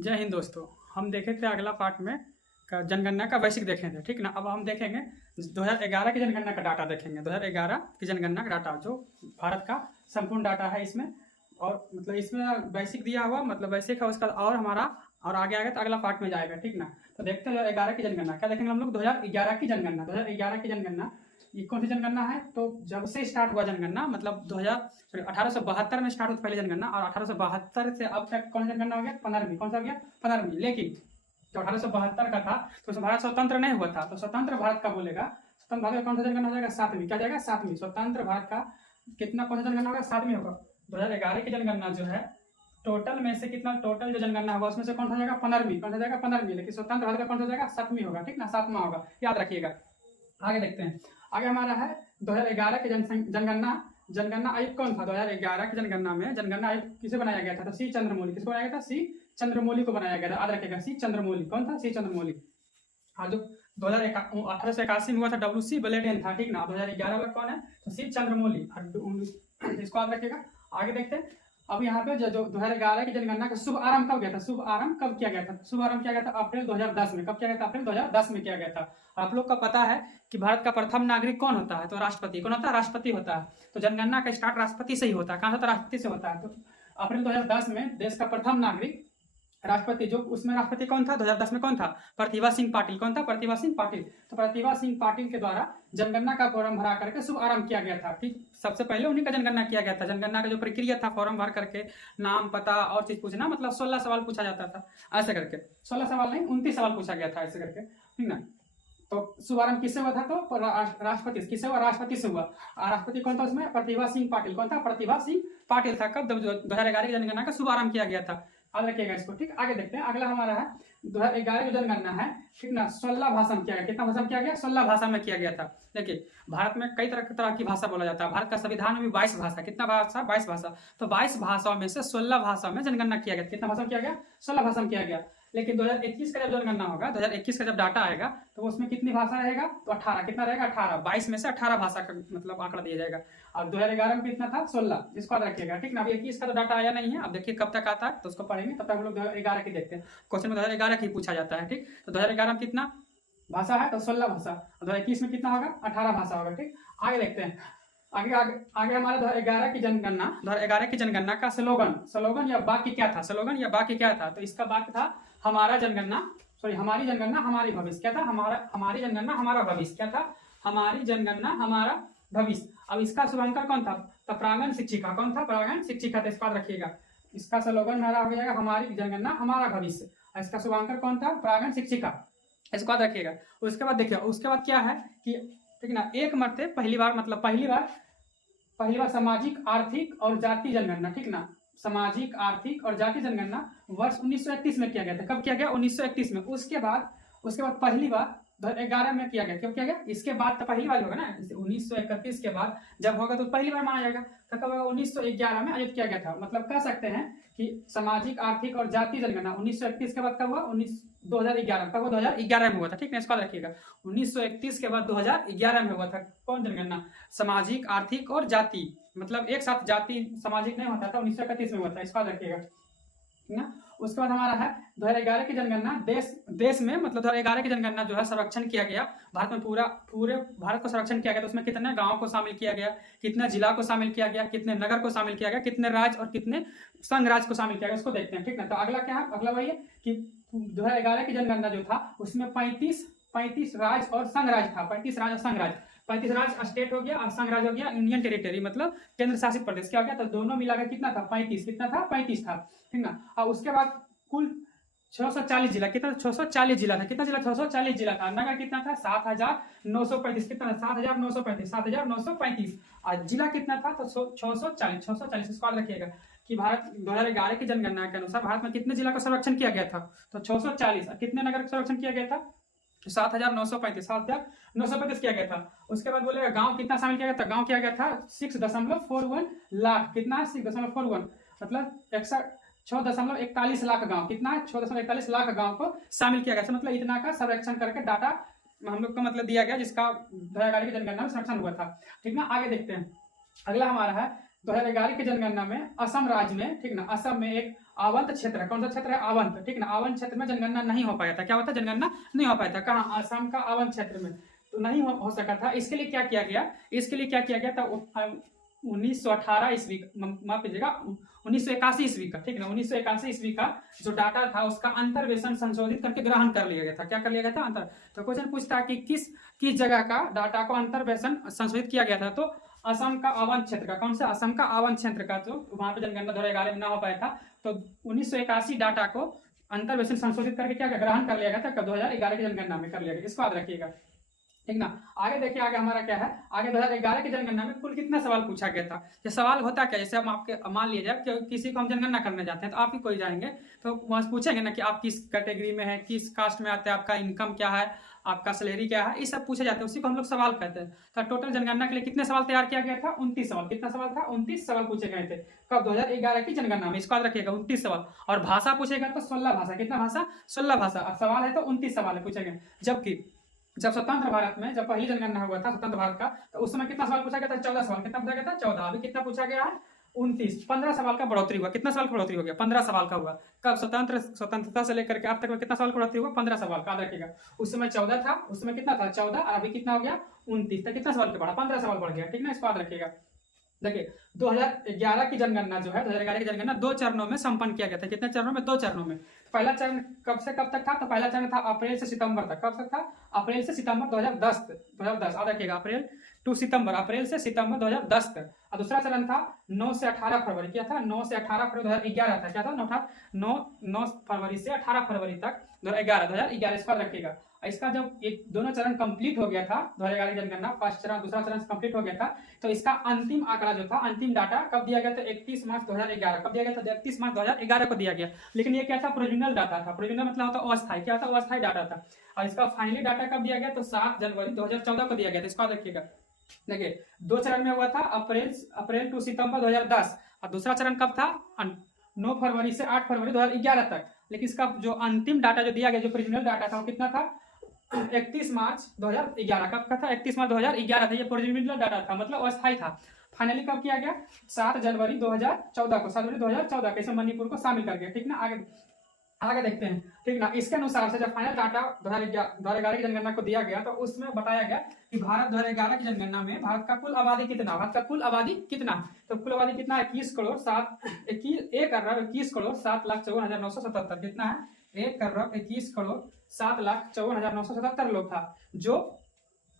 जय हिंद दोस्तों। हम देखे थे अगला पार्ट में जनगणना का बेसिक देखे थे, ठीक ना। अब हम देखेंगे 2011 की जनगणना का डाटा देखेंगे। 2011 की जनगणना का डाटा जो भारत का संपूर्ण डाटा है इसमें, और मतलब इसमें बेसिक दिया हुआ, मतलब बेसिक है उसका, और हमारा और आगे आगे तो अगला पार्ट में जाएगा, ठीक ना। तो देखते हैं 2011 की जनगणना क्या देखेंगे हम लोग। 2011 की जनगणना, 2011 की जनगणना ये कौन सी जनगणना है, तो जब से स्टार्ट हुआ जनगणना, मतलब 1872 में स्टार्ट हुई पहली जनगणना, और 1872 से अब तक कौन सी जनगणना हो गया, 15वीं। कौन सा हो गया, 15वीं। लेकिन जो 1872 का था तो उसमें भारत स्वतंत्र नहीं हुआ था, तो स्वतंत्र भारत का बोलेगा, स्वतंत्र भारत का कौन सा जनगणना हो जाएगा, 7वीं। क्या जाएगा, 7वीं। स्वतंत्र भारत का कितना कौन सा जनगणना होगा, 7वीं होगा। 2011 की जनगणना जो है टोटल में से कितना, टोटल जो जनगणना होगा उसमें से कौन सा जाएगा, 15वीं। कौन सा जाएगा, 15वीं। लेकिन स्वतंत्र भारत का कौन सा जाएगा, 7वीं होगा, ठीक ना, 7वां होगा, याद रखिएगा। आगे देखते हैं। आगे हमारा है 2011 की जनगणना। जनगणना आयुक्त कौन था 2011 की जनगणना में? जनगणना आयुक्त किसे बनाया गया था, तो सी चंद्रमौली। किसको बनाया गया था, सी चंद्रमौली को बनाया गया था, याद रखिएगा, सी चंद्रमौली। कौन था, सी चंद्रमौली। हाँ, जो 1881 में हुआ था WC बुलेटिन था, ठीक ना। 2011 में कौन है, तो सी चंद्रमौली, इसको याद रखिएगा। आगे देखते हैं। अब यहाँ पे जो 2011 की जनगणना का शुभ आरंभ कब गया था, शुभ आरंभ कब किया गया था? शुभ आरंभ किया गया था अप्रैल 2010 में। कब किया गया था, अप्रैल 2010 में किया गया था। आप लोग का पता है कि भारत का प्रथम नागरिक कौन होता है, तो राष्ट्रपति। कौन होता है, राष्ट्रपति होता है। तो जनगणना का स्टार्ट राष्ट्रपति से ही होता है। कहाँ से, राष्ट्रपति से होता है। तो अप्रैल 2010 में देश का प्रथम नागरिक राष्ट्रपति, जो उसमें राष्ट्रपति कौन था 2010 में, कौन था, प्रतिभा सिंह पाटिल। कौन था, प्रतिभा सिंह पाटिल। तो प्रतिभा सिंह पाटिल के द्वारा जनगणना का फॉर्म भरा करके शुभ आरंभ किया गया था, ठीक। सबसे पहले उन्हीं का जनगणना किया गया था। जनगणना का जो प्रक्रिया था, फॉर्म भर करके नाम, पता और चीज पूछना, मतलब 16 सवाल पूछा जाता था ऐसे करके। 16 सवाल नहीं, 29 सवाल पूछा गया था ऐसे करके, ठीक ना। तो शुभारंभ किससे हुआ था, तो राष्ट्रपति किससे हुआ, राष्ट्रपति से हुआ। राष्ट्रपति कौन था उसमें, प्रतिभा सिंह पाटिल। कौन था, प्रतिभा सिंह पाटिल था। कब, 2011 की जनगणना का शुभारंभ किया गया था, याद रखिएगा इसको, ठीक। आगे देखते हैं। अगला हमारा है 2011 की जनगणना है, ठीक ना। 16 भाषा में किया गया। कितना भाषा में किया गया, 16 भाषा में किया गया था। देखिए, भारत में कई तरह की भाषा बोला जाता है। भारत का संविधान में भी 22 भाषा, कितना भाषा, 22 भाषा। तो 22 भाषाओं में से 16 भाषा में जनगणना किया गया। कितना भाषा में किया गया, 16 भाषा में किया गया। लेकिन 2021 का जब जनगणना होगा, 2021 का जब डाटा आएगा, तो उसमें कितनी भाषा रहेगा, तो 18। कितना रहेगा, 18। 22 में से 18 भाषा का मतलब आंकड़ा दिया जाएगा। अब 2011 में कितना था, 16। इसको याद रखिएगा, ठीक ना। अभी 21 का तो डाटा आया नहीं है, अब देखिए कब तक आता है, तो उसको पढ़ेंगे। तब तक हम लोग 2011 की देखते हैं। क्वेश्चन में 2011 की पूछा जाता है, ठीक। तो 2011 में कितना भाषा है, तो 16 भाषा। 2021 में कितना होगा, 18 भाषा होगा, ठीक। आगे देखते हैं। आगे आगे आगे हमारा 2011 की जनगणना, 2011 की जनगणना का स्लोगन या वाक्य क्या था, स्लोगन या वाक्य क्या था? तो इसका वाक्य था, हमारा जनगणना, सॉरी, हमारी जनगणना हमारी भविष्य। क्या था, हमारी जनगणना हमारा भविष्य। क्या था, हमारी जनगणना हमारा भविष्य। अब इसका शुभांकर कौन था, तो प्रांगण शिक्षिका। कौन था, प्रांगण शिक्षिका। तो इसका याद रखिएगा, इसका स्लोगन हमारा हो जाएगा, हमारी जनगणना हमारा भविष्य। इसका शुभांकर कौन था, प्रांगण शिक्षिका। इसको याद रखिएगा। उसके बाद देखिए, उसके बाद क्या है कि, ठीक ना, एक मरते पहली बार, मतलब पहली बार सामाजिक, आर्थिक और जाति जनगणना, ठीक ना। सामाजिक, आर्थिक और जाति जनगणना वर्ष 1931 में किया गया था। कब किया गया, 1931 में। उसके बाद पहली बार 2011 में किया गया। क्यों किया गया, इसके बाद तो पहली बार होगा ना, 1931 के बाद जब होगा तो पहली बार माना जाएगा। तो कब होगा, 1911 में आयोजित किया गया था। मतलब कह सकते हैं कि सामाजिक, आर्थिक और जाति जनगणना 1931 के बाद कब हुआ, 2011। कब हुआ, 2011 में हुआ था, ठीक है, इसको रखिएगा। 1931 के बाद 2011 में हुआ था कौन जनगणना, सामाजिक, आर्थिक और जाति, मतलब एक साथ जाति सामाजिक नहीं होता था, 1931 में हुआ था। इसको रखिएगा, ठीक ना। उसके बाद हमारा है 2011 की जनगणना देश में, मतलब 2011 की जनगणना जो है संरक्षण किया गया भारत में, पूरे भारत को संरक्षण किया गया। तो उसमें कितने गांव को शामिल किया गया, कितने जिला को शामिल किया गया, कितने नगर को शामिल किया गया, कितने राज्य और कितने संघ राज्य को शामिल किया गया, इसको देखते हैं, ठीक ना। तो अगला क्या है, अगला वही है कि 2011 की जनगणना जो था उसमें 35 राज्य और संघ राज्य था। 35 राज्य और संघ राज्य, 35 राज्य स्टेट हो गया और संघ राज्य हो गया यूनियन टेरिटरी, मतलब केंद्र शासित प्रदेश। क्या हो गया, तो दोनों मिलाकर कितना था, 35। कितना था, 35 था, ठीक ना। और उसके बाद कुल 640 जिला। कितना, 640 जिला था। कितना जिला, 640 जिला था। नगर कितना था, 7,935। कितना, 7,935, 7,935। और जिला कितना था, तो 640। इसको याद रखिएगा कि भारत 2011 की जनगणना के अनुसार भारत में कितने जिला का संरक्षण किया गया था, तो 640। और कितने नगर का संरक्षण किया गया था, 7,935 किया गया था। उसके बाद बोलेगा गांव कितना शामिल किया गया था, गांव किया गया था 6.41 लाख। कितना, 6.41, मतलब 6.41 लाख गांव। कितना, 6.41 लाख गांव को शामिल किया गया। मतलब इतना का संरक्षण करके डाटा हम लोग को मतलब दिया गया, जिसका 2011 की जनगणना में संरक्षण हुआ था, ठीक ना। आगे देखते हैं। अगला हमारा है 2011 की जनगणना में असम राज्य में, ठीक ना, असम में एक आवंत क्षेत्र, कौन सा क्षेत्र है? आवंत, ठीक ना। आवंत क्षेत्र में जनगणना नहीं हो पाया था। क्या होता? जनगणना नहीं हो पाया था। कहाँ? असम का आवंत क्षेत्र में तो नहीं हो सका था। इसके लिए क्या किया गया? इसके लिए क्या किया गया था? 1918 ईस्वी, माफ कीजिएगा 1981 ईस्वी का, ठीक ना, 1981 ईस्वी का जो डाटा था उसका अंतर्वेशन संशोधित करके ग्रहण कर लिया गया था। क्या कर लिया गया था? अंतर। तो क्वेश्चन पूछता है कि किस जगह का डाटा को अंतर्वेशन संशोधित किया गया था? तो असम का आवंत क्षेत्र का। कौन सा? असम का आवंत क्षेत्र का, जो वहां पे जनगणना 2011 में ना हो पाया था। तो 1981 डाटा को अंतर्वेशन संशोधित करके क्या ग्रहण कर लिया गया था? 2011 की जनगणना में कर लिया गया। इसको याद रखिएगा, ठीक ना। आगे देखिए, आगे हमारा क्या है? आगे 2011 की जनगणना में कुल कितना सवाल पूछा गया था? ये सवाल होता क्या? जैसे हम आपके मान लीजिए कि किसी को हम जनगणना करने जाते हैं तो आप ही कोई जाएंगे तो वहां पूछेंगे ना कि आप किस कैटेगरी में है, किस कास्ट में आते हैं, आपका इनकम क्या है, आपका सैलरी क्या है, ये सब पूछे जाते हैं। उसी को हम लोग सवाल कहते हैं। तो टोटल जनगणना के लिए कितने सवाल तैयार किया गया था? 29 सवाल। कितना सवाल था? 29 सवाल पूछे गए थे। कब? 2011 की जनगणना में। इसको याद रखिएगा, 29 सवाल। और भाषा पूछेगा तो 16 भाषा। कितना भाषा? 16 भाषा। अब सवाल है तो 29 सवाल पूछे गए। जबकि जब स्वतंत्र भारत में जब पहली जनगणना हुआ था स्वतंत्र भारत का, तो उस समय कितना सवाल पूछा गया था? 14 सवाल। कितना पूछा गया था? 14। अभी कितना पूछा गया है? 29। 15 सवाल का बढ़ोतरी हुआ। कितना सवाल का बढ़ोतरी हो गया? 15 सवाल का हुआ। कब? स्वतंत्रता से लेकर के अब तक में कितना सवाल का बढ़ोतरी हुआ? 15 सवाल का। याद रखिएगा, उस समय 14 था, उस समय कितना था? 14। और अभी कितना हो गया? 29। तो कितना सवाल का बढ़ा? 15 सवाल बढ़ गया, ठीक ना। इसको याद रखिएगा। देखिए 2011 की जनगणना जो है, 2011 की जनगणना 2 चरणों में संपन्न किया गया था। कितने चरणों में? 2 चरणों में। पहला चरण कब से कब तक था? तो पहला चरण था अप्रैल से सितंबर तक। कब तक था? अप्रैल से सितंबर 2010। याद रखिएगा, अप्रैल टू सितंबर, अप्रैल से सितंबर 2010 तक। और दूसरा चरण था 9 से 18 फरवरी। क्या था? 9 से 18 फरवरी 2011 था। क्या था? 9 फरवरी से 18 फरवरी तक 2011। इसको याद रखिएगा। इसका जब एक दोनों चरण कंप्लीट हो गया था, 2011 की जनगणना फर्स्ट चरण दूसरा चरण कंप्लीट हो गया था, तो इसका अंतिम आंकड़ा जो था, अंतिम डाटा कब दिया गया था? 31 मार्च 2011। कब दिया गया था? 31 मार्च 2011 को दिया गया। लेकिन ये क्या था? प्रोविजनल डाटा था। प्रोविजनल मतलब होता अस्थायी। क्या था? अस्थायी डाटा था। और इसका फाइनली डाटा कब दिया गया? तो 7 जनवरी 2014 को दिया गया था। इसको रखिएगा। देखिए 2 चरण में हुआ था, अप्रैल टू सितंबर 2010। और दूसरा चरण कब था? 9 फरवरी से 8 फरवरी 2011 तक। लेकिन इसका जो अंतिम डाटा जो दिया गया, जो प्रोविजनल डाटा था, वो कितना था? 31 मार्च 2011। कब का था? 31 मार्च 2011 था। ये प्रोविजनल डाटा था, मतलब अस्थायी था। फाइनली कब किया गया? 7 जनवरी 2014 को। 7 जनवरी 2014 को इसमें मणिपुर को शामिल कर गया, ठीक ना। आगे देखते हैं, ठीक ना। इसके अनुसार से जब फाइनल डाटा 2011 की जनगणना को दिया गया, तो उसमें बताया गया कि भारत 2011 की जनगणना में भारत का कुल आबादी कितना? भारत का कुल आबादी कितना? तो कुल आबादी कितना? 21 करोड़ 7,51,07,54,977। कितना है? 1,21,07,54,977 लोग था, जो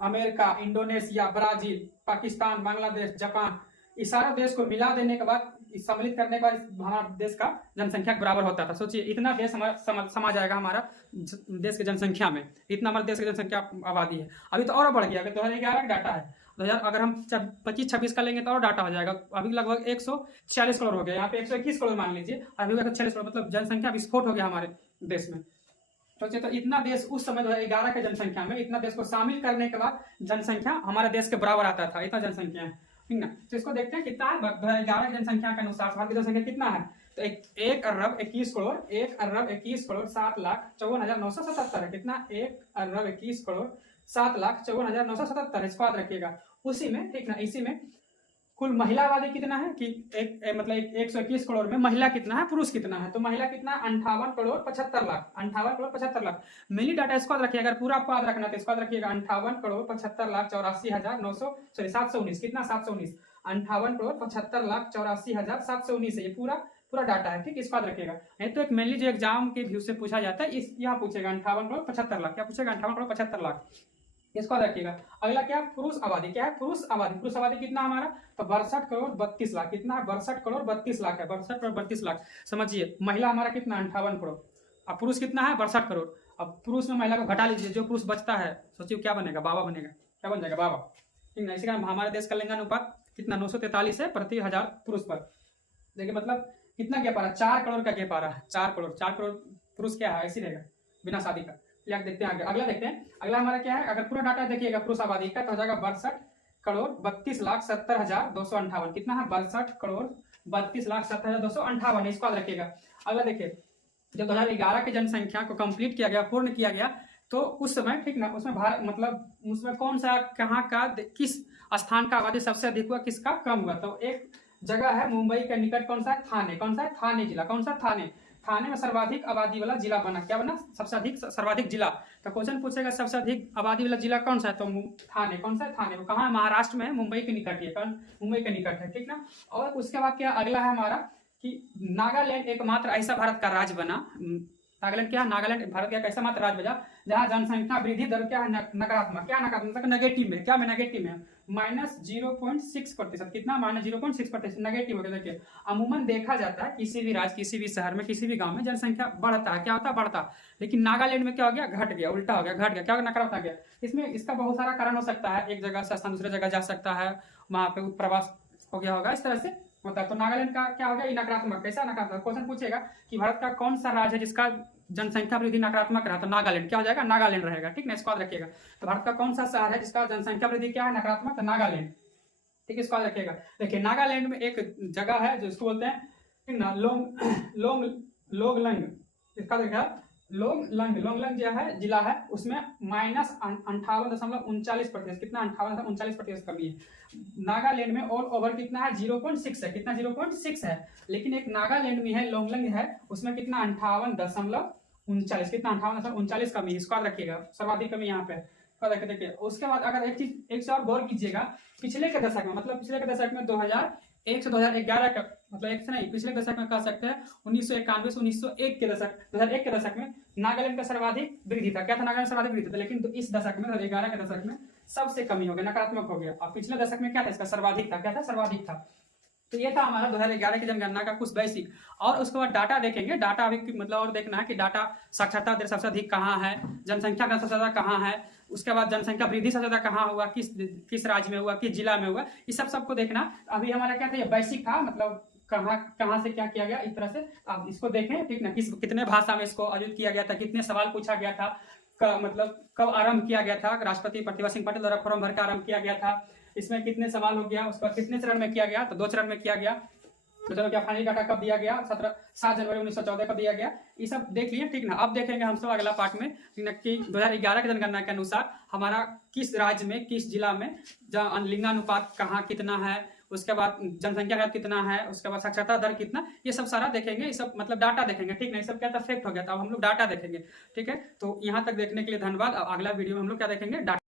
America, Indonesia, Brazil, Pakistan, Bangladesh, Japan, इस सारे देश को मिला देने के बाद, सम्मिलित करने के बाद हमारा देश का जनसंख्या के बराबर होता था। सोचिए इतना देश हमारा समा जाएगा हमारा देश की जनसंख्या में। इतना हमारे देश की जनसंख्या आबादी है। अभी तो और बढ़ गया। अगर 2011 का डाटा है, 2000 अगर हम 25-26 का लेंगे तो और डाटा हो जाएगा। अभी लगभग 146 करोड़ हो गया। यहाँ पे 121 करोड़ मान लीजिए, अभी 146 करोड़, मतलब जनसंख्या विस्फोट हो गया हमारे देश में। सोचिए, तो इतना देश उस समय 2011 के जनसंख्या में, इतना देश को शामिल करने के बाद जनसंख्या हमारे देश के बराबर आता था। इतना जनसंख्या है, ठीक ना। तो इसको देखते हैं कितना है। 2011 की जनसंख्या के अनुसार भारत की जनसंख्या कितना है? तो 1,21,07,54,977 है। कितना? 1,21,07,54,977। इसको याद रखिएगा। उसी में, ठीक ना, इसी में कुल महिला आबादी कितना है कि मतलब 121 करोड़ में महिला कितना है, पुरुष कितना है? तो महिला कितना है? 58,75,00,000। 58,75,00,000 मिली डाटा। इसको याद रखिएगा। अगर पूरा आपको याद रखना तो इसको याद रखिएगा। 58,75,84,719। कितना? 719। 58,75,84,719 है। ये पूरा डाटा है, ठीक। इसको याद रखिएगा। नहीं तो एक मेनली जो एग्जाम के व्यू से पूछा जाता है, इस यहाँ पूछेगा 58,75,00,000। क्या पूछेगा? 58,75,00,000। इसको याद रखिएगा। अगला क्या है? पुरुष आबादी। क्या है? पुरुष आबादी कितना हमारा? तो 62,32,00,000। कितना है? 62,32,00,000 है। 62,32,00,000 समझिए। महिला हमारा कितना? 58 करोड़। अब पुरुष कितना है? 62 करोड़। अब पुरुष में महिला को घटा लीजिए, जो पुरुष बचता है, सोचिए क्या बनेगा? बाबा बनेगा। क्या बन जाएगा? बाबा, ठीक ना। इसी कारण हमारे देश का लिंगानुपात कितना? 943 है प्रति 1000 पुरुष पर। देखिए मतलब कितना गैप आ रहा है? 4 करोड़ का गैप आ रहा है। 4 करोड़ पुरुष क्या है? ऐसी रहेगा बिना शादी का। देखते हैं आगे। अगला देखते हैं। अगला हमारा क्या है? अगर पूरा डाटा देखिएगा पुरुष आबादी का, तो हो जाएगा 62,32,70,258। कितना है? 62,32,70,258। इसको याद रखिएगा। अगला देखिए, जब 2011 की जनसंख्या को कंप्लीट किया गया, पूर्ण किया गया, तो उस समय, ठीक ना, उसमें भारत मतलब उसमें कौन सा, कहाँ का, किस स्थान का आबादी सबसे अधिक हुआ, किसका कम हुआ? तो एक जगह है मुंबई के निकट, कौन सा है, थाने, कौन सा है, थाने जिला, कौन सा, थाने। थाने में सर्वाधिक आबादी वाला जिला बना, क्या बना, सबसे अधिक सर्वाधिक जिला। तो क्वेश्चन पूछेगा सबसे अधिक आबादी वाला जिला कौन सा है, तो थाने, कौन सा है, थाने। वो कहाँ है, महाराष्ट्र में है, मुंबई के निकट है, कौन, मुंबई के निकट है, ठीक ना। और उसके बाद क्या अगला है हमारा कि नागालैंड एकमात्र ऐसा भारत का राज्य बना, नागालैंड क्या, नागालैंड भारत का एक ऐसा मात्र राज्य बचा जहाँ जनसंख्या वृद्धि दर क्या है, नकारात्मक, क्या नकारात्मक, नेगेटिव में, क्या में नेगेटिव में, -0.6%, कितना, -0.6% नेगेटिव हो गया। देखिए अमूमन देखा जाता है किसी भी राज्य, किसी भी शहर में, किसी भी गांव में जनसंख्या बढ़ता है, क्या होता है, बढ़ता। लेकिन नागालैंड में क्या हो गया, घट गया, उल्टा हो गया, घट गया, क्या नकारात्मक आ गया। इसमें इसका बहुत सारा कारण हो सकता है, एक जगह से स्थान दूसरे जगह जा सकता है, वहां पे प्रवास हो गया होगा, इस तरह से होता है। तो नागालैंड का क्या हो गया, नकारात्मक। कैसा नकारात्मक, क्वेश्चन पूछेगा कि भारत का कौन सा राज्य है जिसका जनसंख्या वृद्धि नकारात्मक रहा, तो नागालैंड क्या हो जाएगा, नागालैंड रहेगा, ठीक ना, इसको याद रखिएगा। तो भारत का कौन सा शहर है जिसका जनसंख्या वृद्धि क्या है, नकारात्मक, तो नागालैंड, ठीक है, इसको याद रखिएगा। देखिए नागालैंड में एक जगह है जो इसको बोलते हैं, ठीक ना, लोंगलंग, इसका देखिए लोंगलंग जो है जिला है, उसमें -58.39%, कितना, 58.39% कमी है। नागालैंड में ऑल ओवर कितना है, 0.6 है, कितना, 0.6 है। लेकिन एक नागालैंड में है, लोंगलंग है, उसमें कितना, 58.39, कितना, 58.39 कमी है, इसको याद रखिएगा, सर्वाधिक कमी यहाँ पे। देखिए उसके बाद अगर एक चीज एक से और गौर कीजिएगा, पिछले के दशक में, मतलब पिछले के दशक में 2001 से 2011 का, मतलब एक से नहीं, पिछले दशक में कह सकते हैं 1991 से 1901 के दशक, 2001 के दशक में नागालैंड का सर्वाधिक वृद्धि था, क्या था, नागालैंड सर्वाधिक वृद्धि था। लेकिन तो इस दशक में 2011 के दशक में सबसे कमी हो गया, नकारात्मक हो गया। और पिछले दशक में क्या था, इसका सर्वाधिक था, क्या था, सर्वाधिक था। तो ये था हमारा 2011 की जनगणना का कुछ बेसिक। और उसके बाद डाटा देखेंगे, डाटा अभी मतलब और देखना है कि डाटा साक्षरता दर सबसे अधिक कहाँ है, जनसंख्या का सबसे ज्यादा कहाँ है, उसके बाद जनसंख्या वृद्धि सबसे ज्यादा कहाँ हुआ, किस राज्य में हुआ, किस जिला में हुआ, इस सबको देखना। अभी हमारा क्या था, ये बेसिक था, मतलब कहाँ से क्या किया गया, इस तरह से आप इसको देखें, ठीक ना, कितने भाषा में इसको आयोजित किया गया था, कितने सवाल पूछा गया था, मतलब कब आरंभ किया गया था, राष्ट्रपति प्रतिभा सिंह पटेल द्वारा फॉर्म भर के आरंभ किया गया था, इसमें कितने सवाल हो गया, उसके बाद कितने चरण में किया गया, तो 2 चरण में किया गया। तो चलो क्या फाइनल डाटा कब दिया गया, 7 जनवरी 1914 को दिया गया। ये सब देख लिए, ठीक ना। अब देखेंगे हम सब अगला पार्ट में कि 2011 की जनगणना के अनुसार हमारा किस राज्य में, किस जिला में लिंगानुपात कहाँ कितना है, उसके बाद जनसंख्या का कितना है, उसके बाद साक्षरता दर कितना, ये सब सारा देखेंगे, ये सब मतलब डाटा देखेंगे, ठीक ना। ये सब क्या था, फैक्ट हो गया था, अब हम लोग डाटा देखेंगे, ठीक है। तो यहाँ तक देखने के लिए धन्यवाद। अगला वीडियो में हम लोग क्या देखेंगे, डाटा।